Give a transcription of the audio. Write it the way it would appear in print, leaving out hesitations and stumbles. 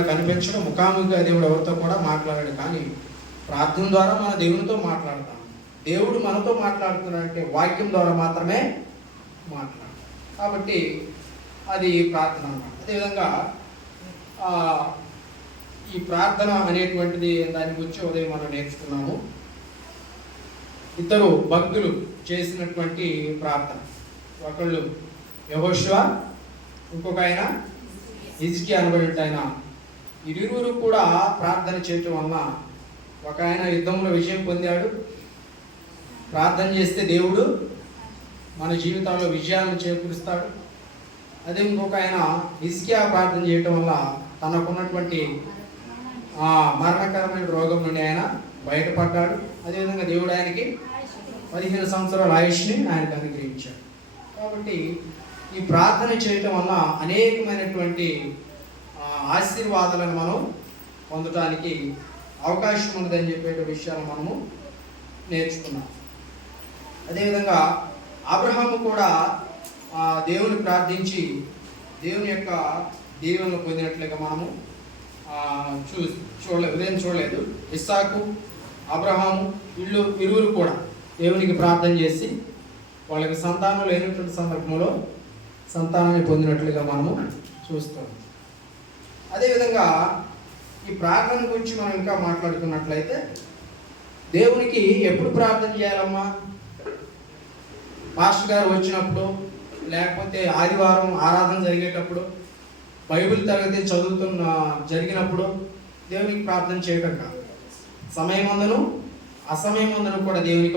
కనిపించడం, ముఖాముఖిగా దేవుడు ఎవరితో కూడా మాట్లాడాడు. కానీ ప్రార్థన ద్వారా మన దేవునితో మాట్లాడతాం. దేవుడు మనతో మాట్లాడుతున్నాడంటే వాక్యం ద్వారా మాత్రమే మాట్లాడతాం. కాబట్టి అది ప్రార్థన అన్నమాట. అదేవిధంగా ఈ ప్రార్థన అనేటువంటిది దాని గురించి ఉదయం మనం నేర్చుకున్నాము. ఇద్దరు భక్తులు చేసినటువంటి ప్రార్థన, ఒకళ్ళు యెహోషువ, ఇంకొక ఆయన హిజ్కియా అనబడిన ఆయన. ఇరువురు కూడా ప్రార్థన చేయటం వలన ఒక ఆయన యుద్ధంలో విజయం పొందాడు. ప్రార్థన చేస్తే దేవుడు మన జీవితాల్లో విజయాలను చేకూరుస్తాడు. అదే ఇంకొక ఆయన హిజ్కియా ప్రార్థన చేయటం వల్ల తనకున్నటువంటి మరణకరమైన రోగం నుండి ఆయన బయటపడ్డాడు. అదేవిధంగా దేవుడు ఆయనకి 15 సంవత్సరాల ఆయుష్ని ఆయనకు అనుగ్రహించాడు. కాబట్టి ఈ ప్రార్థన చేయటం వల్ల అనేకమైనటువంటి ఆశీర్వాదాలను మనం పొందడానికి అవకాశం ఉన్నదని చెప్పే విషయాలు మనము నేర్చుకున్నాం. అదేవిధంగా అబ్రహాము కూడా దేవుని ప్రార్థించి దేవుని యొక్క దీవెనలు పొందినట్లుగా మనము చూడలేదు. ఇస్సాకు, అబ్రహాము ఇరువురు కూడా దేవునికి ప్రార్థన చేసి వాళ్ళకి సంతానం లేనటువంటి సందర్భంలో సంతానాన్ని పొందినట్లుగా మనము చూస్తాం. అదేవిధంగా ఈ ప్రార్థన గురించి మనం ఇంకా మాట్లాడుకున్నట్లయితే, దేవునికి ఎప్పుడు ప్రార్థన చేయాలమ్మా? పాస్టర్ గారు వచ్చినప్పుడు, లేకపోతే ఆదివారం ఆరాధన జరిగేటప్పుడు, బైబిల్ తరగతి జరిగినప్పుడు దేవునికి ప్రార్థన చేయటం కాదు. సమయమందును అసమయమందును కూడా దేవునికి